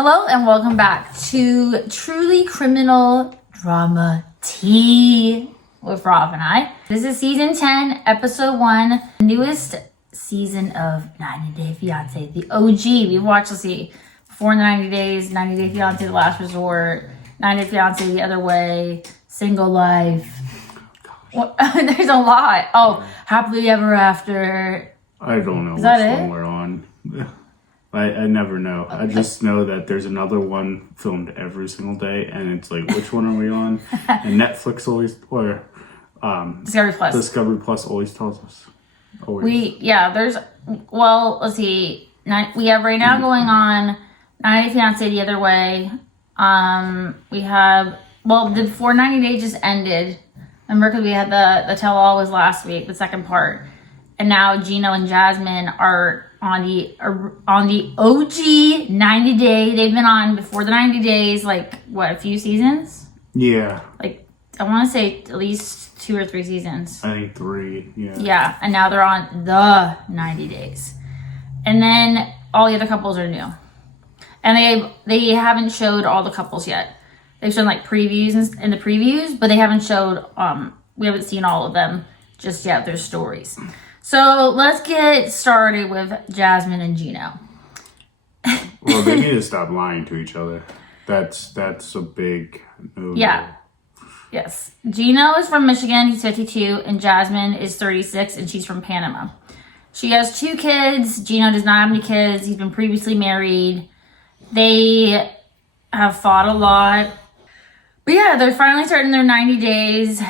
Hello and welcome back to Truly Criminal Drama Tea with Rob and I. This is season 10, episode 1, newest season of 90 Day Fiancé, the OG. We've watched, Before 90 Days, 90 Day Fiancé, The Last Resort, 90 Day Fiancé, The Other Way, Single Life. Well, there's a lot. Oh, Happily Ever After. I don't know which one we're on. I never know. I just know that there's another one filmed every single day, and it's like, which one are we on? And Netflix always, or Discovery Plus. Discovery Plus always tells us. Always. We have right now going on 90 Day Fiancé, The Other Way. We have, the 490 Day just ended. Remember, because we had the tell-all was last week, the second part. And now Gino and Jasmine are on the OG 90 Day. They've been on before the 90 days, a few seasons? Yeah. I want to say at least 2 or 3 seasons. I think 3, yeah. Yeah, and now they're on the 90 days. And then all the other couples are new. And they haven't showed all the couples yet. They've shown previews in the previews, but they haven't showed, we haven't seen all of them just yet, their stories. So let's get started with Jasmine and Gino. Well, they need to stop lying to each other. That's a big no. Yeah. Yes. Gino is from Michigan. He's 52. And Jasmine is 36, and she's from Panama. She has 2 kids. Gino does not have any kids. He's been previously married. They have fought a lot. But yeah, they're finally starting their 90 days.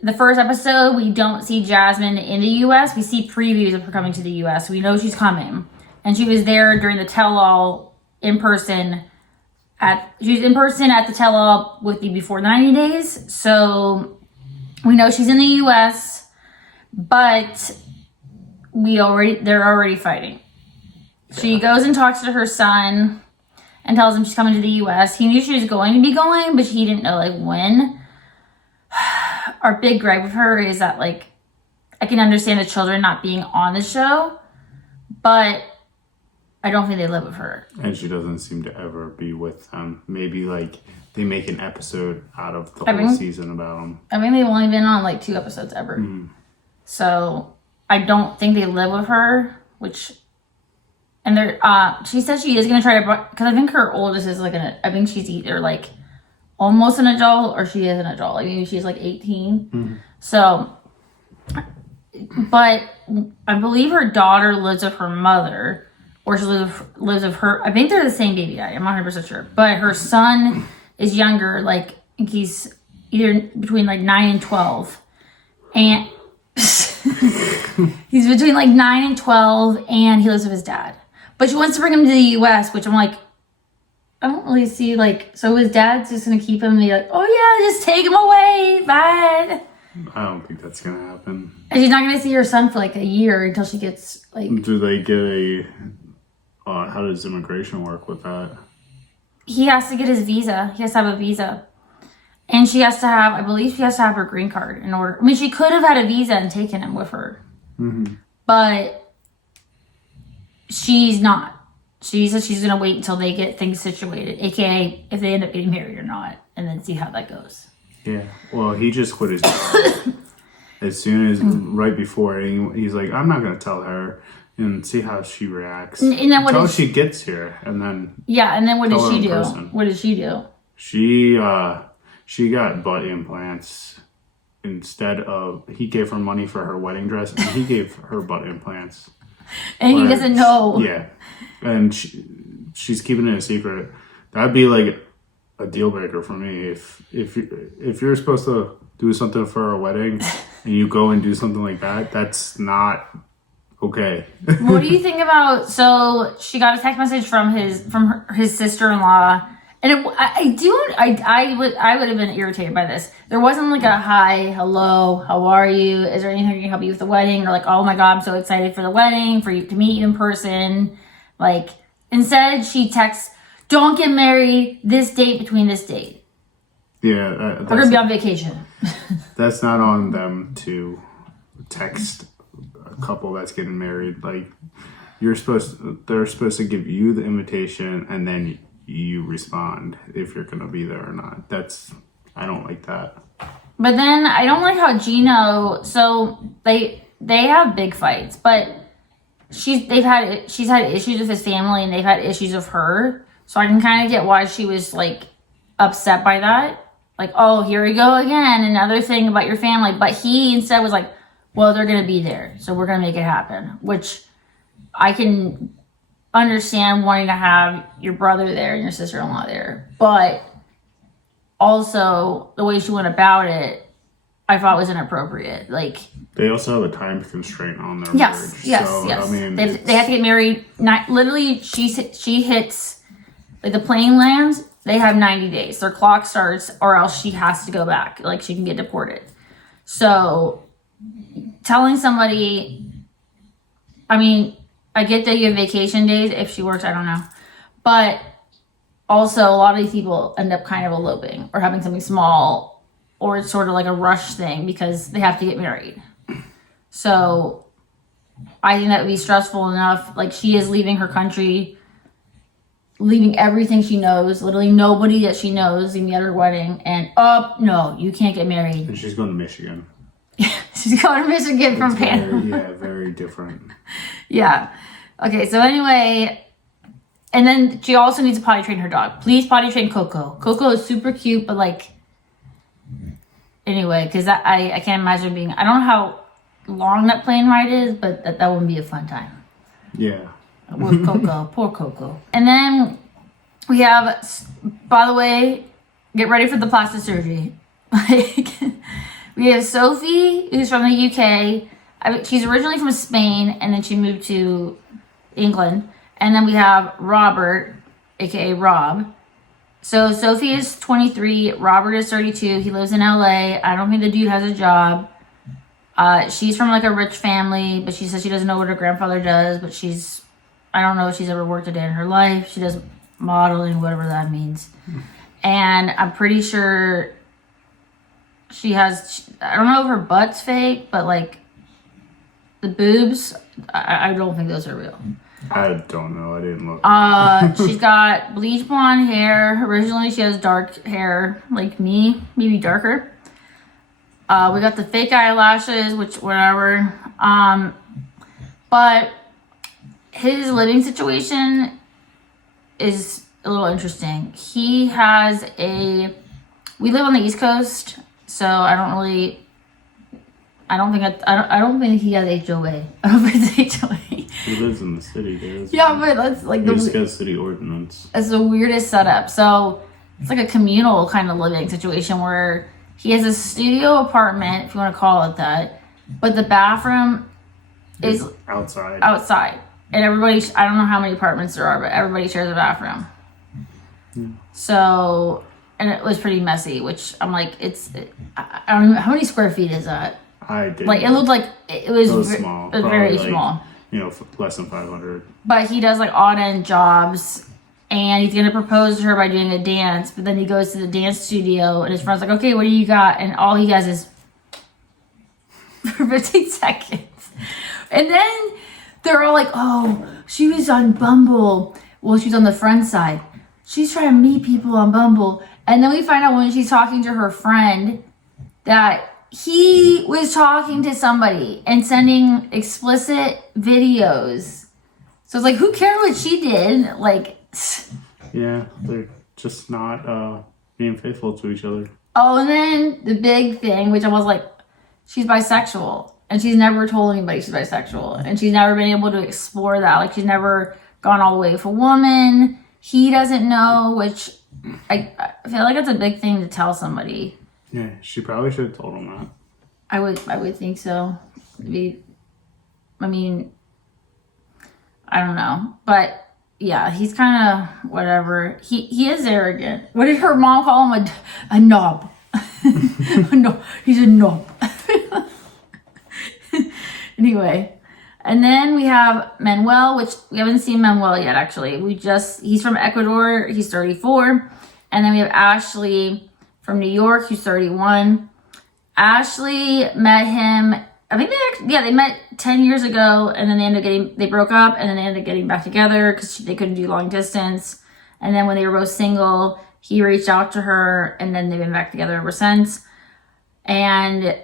The first episode, we don't see Jasmine in the U.S. We see previews of her coming to the U.S. We know she's coming. And she was there during the tell-all in person. She was in person at the tell-all with the Before 90 Days. So we know she's in the U.S. But they're already fighting. Yeah. She goes and talks to her son and tells him she's coming to the U.S. He knew she was going to be going, but he didn't know when. Our big gripe with her is that I can understand the children not being on the show, but I don't think they live with her. And she doesn't seem to ever be with them. Maybe they make an episode out of the whole season about them. I mean, they've only been on 2 episodes ever. Mm. So I don't think they live with her, and they're, she says she is going to try to, because I think her oldest is I think she's either almost an adult or she is an adult. Maybe she's 18. Mm-hmm. So, but I believe her daughter lives with her mother, or she lives with her. I think they're the same baby daddy. I'm not 100% sure. But her son is younger. He's either between 9 and 12. And he's between 9 and 12, and he lives with his dad. But she wants to bring him to the U.S., which I'm I don't really see, so his dad's just going to keep him and be oh yeah, just take him away, bye. I don't think that's going to happen. And she's not going to see her son for a year until she gets, Do they get how does immigration work with that? He has to get his visa. He has to have a visa. And she has to have, I believe she has to have her green card in order. I mean, she could have had a visa and taken him with her. Mm-hmm. But she's not. She says she's going to wait until they get things situated, aka if they end up getting married or not, and then see how that goes. Yeah. Well, he just quit his job as soon as, right before, he's I'm not going to tell her and see how she reacts. And then until she gets here, and then... Yeah, and then what did she do? What did she do? She got butt implants instead of... He gave her money for her wedding dress, and he gave her butt implants. And he doesn't know. Yeah. And she's keeping it a secret. That'd be a deal breaker for me. If you're supposed to do something for a wedding and you go and do something like that, that's not okay. What do you think about? So she got a text message from his sister-in-law, and I would have been irritated by this. There wasn't a hi, hello, how are you? Is there anything I can help you with the wedding? Or oh my God, I'm so excited for the wedding, for you to meet you in person. Instead she texts, don't get married this date between this date. Yeah. We're going to be on vacation. That's not on them to text a couple that's getting married. they're supposed to give you the invitation and then you respond if you're going to be there or not. I don't like that. But then I don't like how Gino, so they have big fights, but she's had issues with his family and they've had issues with her. So I can kind of get why she was like upset by that. Like, oh, here we go again, another thing about your family. But he instead was like, well, they're going to be there, so we're going to make it happen. Which I can understand wanting to have your brother there and your sister-in-law there. But also, the way she went about it, I thought was inappropriate. Like, they also have a time constraint on their marriage. Yes. I mean, they have to get married. Literally, she hits, like the plane lands, they have 90 days. Their clock starts, or else she has to go back. Like, she can get deported. So, telling somebody, I mean, I get that you have vacation days. If she works, I don't know. But also, a lot of these people end up kind of eloping or having something small, or it's sort of like a rush thing because they have to get married. So, I think that would be stressful enough. Like, she is leaving her country, leaving everything she knows, literally nobody that she knows, even at her wedding, and no, you can't get married. And she's going to Michigan. She's going to Michigan from Panama. Yeah, very different. Yeah. Okay, so anyway, and then she also needs to potty train her dog. Please potty train Coco. Coco is super cute, but like, anyway, because I can't imagine being, I don't know how long that plane ride is, but that wouldn't be a fun time. Yeah. With Coco. Poor Coco. And then we have, by the way, get ready for the plastic surgery. Like, we have Sophie, who's from the UK. She's originally from Spain, and then she moved to England. And then we have Robert, aka Rob. So Sophie is 23, Robert is 32. He lives in LA. I don't think the dude has a job. She's from like a rich family, but she says she doesn't know what her grandfather does, but I don't know if she's ever worked a day in her life. She does modeling, whatever that means. And I'm pretty sure she has, I don't know if her butt's fake, but like the boobs, I don't think those are real. I don't know. I didn't look. She's got bleach blonde hair. Originally, she has dark hair like me, maybe darker. We got the fake eyelashes, which whatever. But his living situation is a little interesting. We live on the East Coast, so I don't think he has HOA. I don't think it's HOA. He lives in the city, dude. Yeah, but that's like he just got city ordinance. It's the weirdest setup. So it's like a communal kind of living situation where he has a studio apartment, if you want to call it that, but the bathroom is outside. And everybody, I don't know how many apartments there are, but everybody shares a bathroom. So, and it was pretty messy, which I'm like, I don't know, how many square feet is that? I did. Like, it looked like it was small. It was very small. Less than 500. But he does like odd end jobs, and he's gonna propose to her by doing a dance. But then he goes to the dance studio, and his friend's like, "Okay, what do you got?" And all he has is for 15 seconds. And then they're all like, "Oh, she was on Bumble. Well, she's on the friend side. She's trying to meet people on Bumble." And then we find out when she's talking to her friend that he was talking to somebody and sending explicit videos. So it's like, who cared what she did? Like, yeah, they're just not being faithful to each other. Oh, and then the big thing, which I was like, she's bisexual. And she's never told anybody she's bisexual. And she's never been able to explore that. Like, she's never gone all the way with a woman. He doesn't know, which I feel like it's a big thing to tell somebody. Yeah, she probably should have told him that. I would think so. I mean, I don't know. But, yeah, he's kind of whatever. He is arrogant. What did her mom call him? A knob. No, he's a knob. Anyway. And then we have Manuel, which we haven't seen Manuel yet, actually. He's from Ecuador. He's 34. And then we have Ashley from New York, who's 31. Ashley met him I think they met 10 years ago, and then they broke up, and then they ended up getting back together because they couldn't do long distance. And then when they were both single, he reached out to her, and then they've been back together ever since. And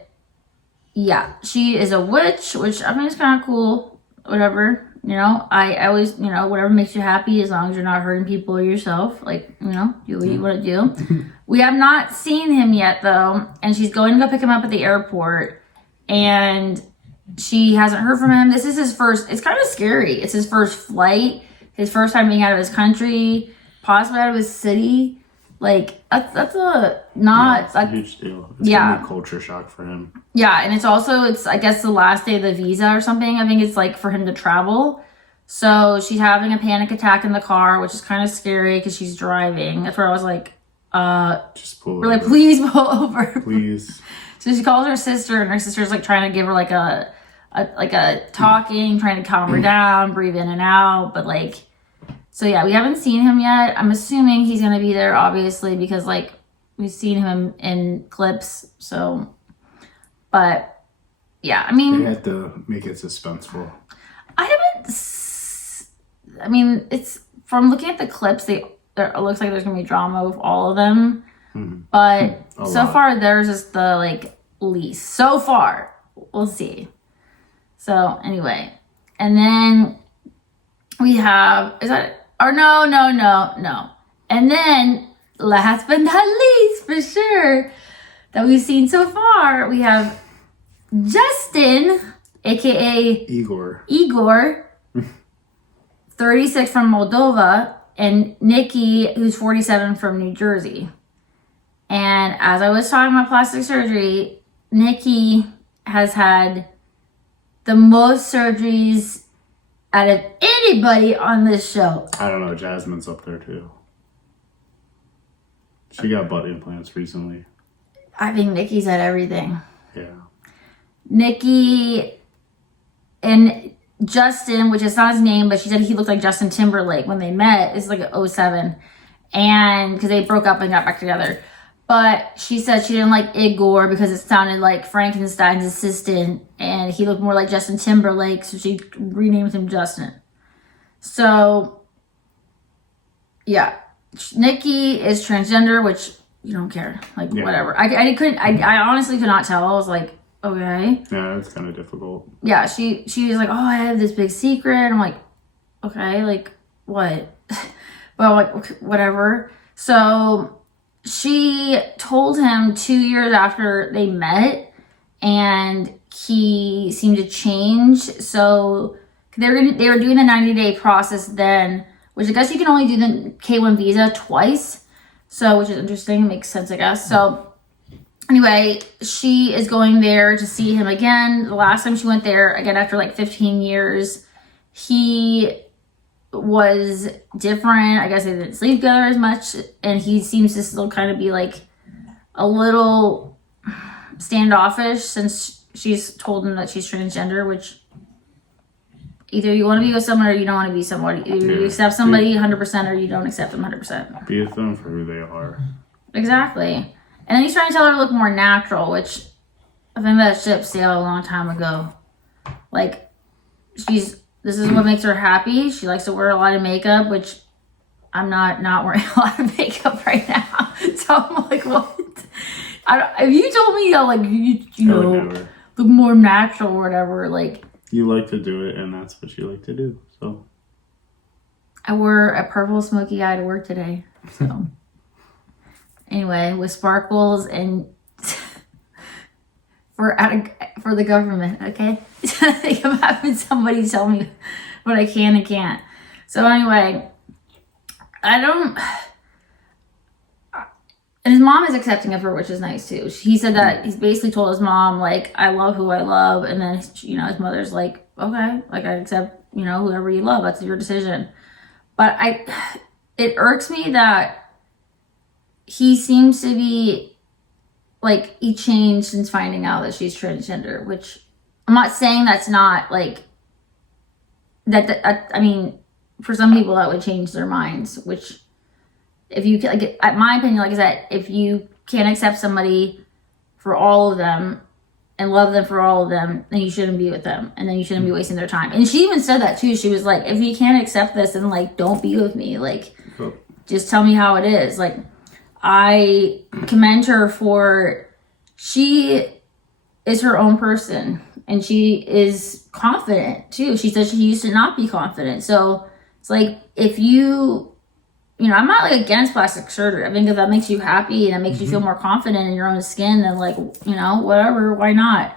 yeah, she is a witch, which I mean, it's kind of cool. Whatever, I always, whatever makes you happy, as long as you're not hurting people or yourself. Like, do what you want to do. We have not seen him yet, though, and she's going to go pick him up at the airport. And she hasn't heard from him. This is his first, it's kind of scary. It's his first flight, his first time being out of his country, possibly out of his city. Like, that's a huge deal. It's gonna be a culture shock for him. Yeah, and it's I guess the last day of the visa or something. I think it's like for him to travel. So she's having a panic attack in the car, which is kind of scary because she's driving. That's where I was like, just pull over. Like, please pull over. Please. So she calls her sister, and her sister's like trying to give her like a talking, trying to calm her down, breathe in and out. But like, so yeah, we haven't seen him yet. I'm assuming he's gonna be there, obviously, because like we've seen him in clips. So, but yeah, I mean, they had to make it suspenseful. I mean, it's from looking at the clips. It looks like there's gonna be drama with all of them. But so far, theirs is the like least. So far, we'll see. So anyway, and then we have no. And then last but not least, for sure, that we've seen so far, we have Justin, aka Igor, 36 from Moldova, and Nikki, who's 47 from New Jersey. And as I was talking about plastic surgery, Nikki has had the most surgeries out of anybody on this show. I don't know. Jasmine's up there too. She got butt implants recently. I think Nikki's had everything. Yeah. Nikki and Justin, which is not his name, but she said he looked like Justin Timberlake when they met. It's like an 07. And because they broke up and got back together. But she said she didn't like Igor because it sounded like Frankenstein's assistant, and he looked more like Justin Timberlake, so she renamed him Justin. So, yeah. Nikki is transgender, which you don't care. Like, whatever. I honestly could not tell. I was like, okay. Yeah, it's kind of difficult. Yeah, she was like, oh, I have this big secret. I'm like, okay, like, what? But I'm like, okay, whatever. So she told him 2 years after they met, and he seemed to change. So they were doing the 90-day process then, which I guess you can only do the K1 visa twice. So, which is interesting. It makes sense, I guess. So anyway, she is going there to see him again. The last time she went there, again, after like 15 years, he was different. I guess they didn't sleep together as much, and he seems to still kind of be like a little standoffish since she's told him that she's transgender, which either you want to be with someone or you don't want to be someone. Either you accept somebody 100% or you don't accept them 100%. Be with them for who they are. Exactly. And then he's trying to tell her to look more natural, which I think that ship sailed a long time ago. Like, this is what makes her happy. She likes to wear a lot of makeup, which I'm not wearing a lot of makeup right now. So I'm like, what? If you told me, you know, look more natural or whatever, like. You like to do it, and that's what you like to do, so. I wore a purple smoky eye to work today, so. Anyway, with sparkles and for the government, okay? I think I'm having somebody tell me what I can and can't. So anyway, and his mom is accepting of her, which is nice too. He said that he's basically told his mom, like, I love who I love. And then, his mother's like, okay, like, I accept, whoever you love. That's your decision. But it irks me that he seems to be, like, he changed since finding out that she's transgender, which I'm not saying that's not, like, I mean, for some people that would change their minds, which, if you, like, my opinion, like I said, if you can't accept somebody for all of them, and love them for all of them, then you shouldn't be with them, and then you shouldn't be wasting their time. And she even said that too. She was like, if you can't accept this, then like don't be with me. Like, just tell me how it is. Like, I commend her for, she is her own person, and she is confident too. She said she used to not be confident. So it's like, if you know, I'm not like against plastic surgery. I think if that makes you happy and it makes you feel more confident in your own skin, then like, you know, whatever, why not?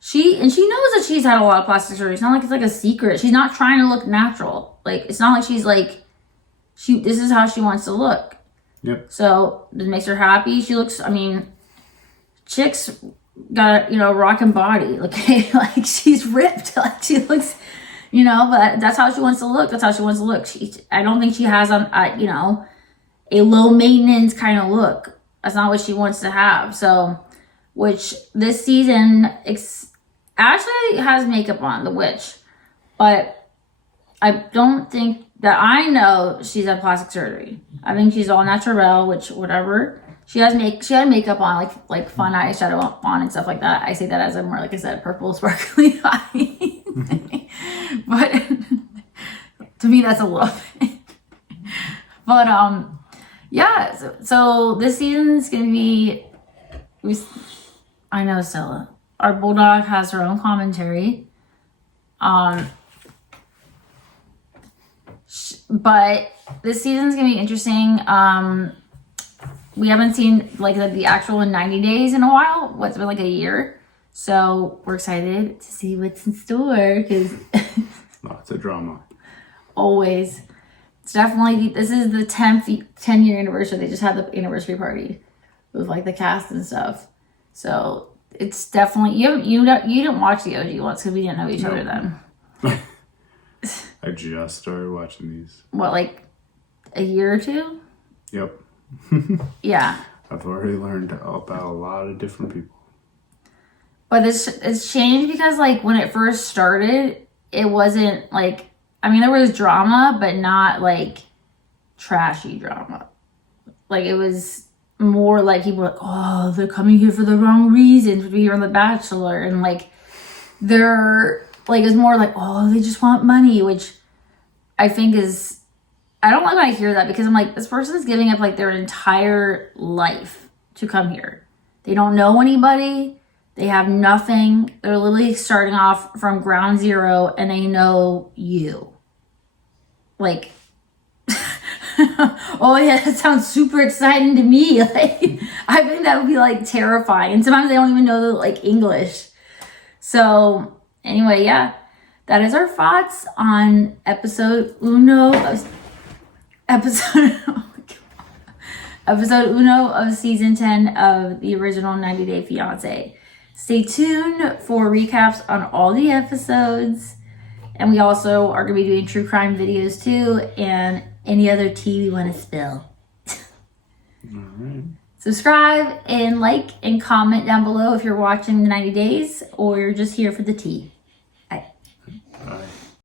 She knows that she's had a lot of plastic surgery. It's not like it's like a secret. She's not trying to look natural. Like, it's not like she's like, this is how she wants to look. Yep. So it makes her happy. She looks, I mean, chicks got, you know, rockin' body. Like, like she's ripped. Like, she looks, you know, but that's how she wants to look. That's how she wants to look. I don't think she has you know, a low maintenance kind of look. That's not what she wants to have. So, which this season, Ashley has makeup on, the witch, but I don't think that I know she's had plastic surgery. I think she's all natural, which whatever. She had makeup on, like fun eyeshadow on and stuff like that. I say that as a more, like I said, purple sparkly eye. But to me, that's a little bit. But yeah. So this season is gonna be. I know, Stella. Our bulldog has her own commentary. But this season's gonna be interesting. We haven't seen like the actual 90 days in a while. What's been like a year. So we're excited to see what's in store because lots of drama. Always. It's definitely, this is the 10 year anniversary. They just had the anniversary party with like the cast and stuff. So it's definitely, you didn't watch the OG ones because we didn't know each other then. I just started watching these. What, like a year or two? Yep. Yeah. I've already learned about a lot of different people. But it's changed because like when it first started, it wasn't like, I mean, there was drama, but not like trashy drama. Like it was more like people were like, oh, they're coming here for the wrong reasons to be here on The Bachelor. And like, they're like, it's more like, oh, they just want money, which I think is, I don't like when I hear that because I'm like, this person is giving up like their entire life to come here. They don't know anybody. They have nothing. They're literally starting off from ground zero and they know you. Like, oh yeah, that sounds super exciting to me. Like, I think that would be like terrifying. And sometimes they don't even know like English. So anyway, yeah, that is our thoughts on episode uno of season 10 of the original 90 Day Fiancé. Stay tuned for recaps on all the episodes. And we also are going to be doing true crime videos too, and any other tea we want to spill. All right. Subscribe and like and comment down below if you're watching the 90 Days or you're just here for the tea.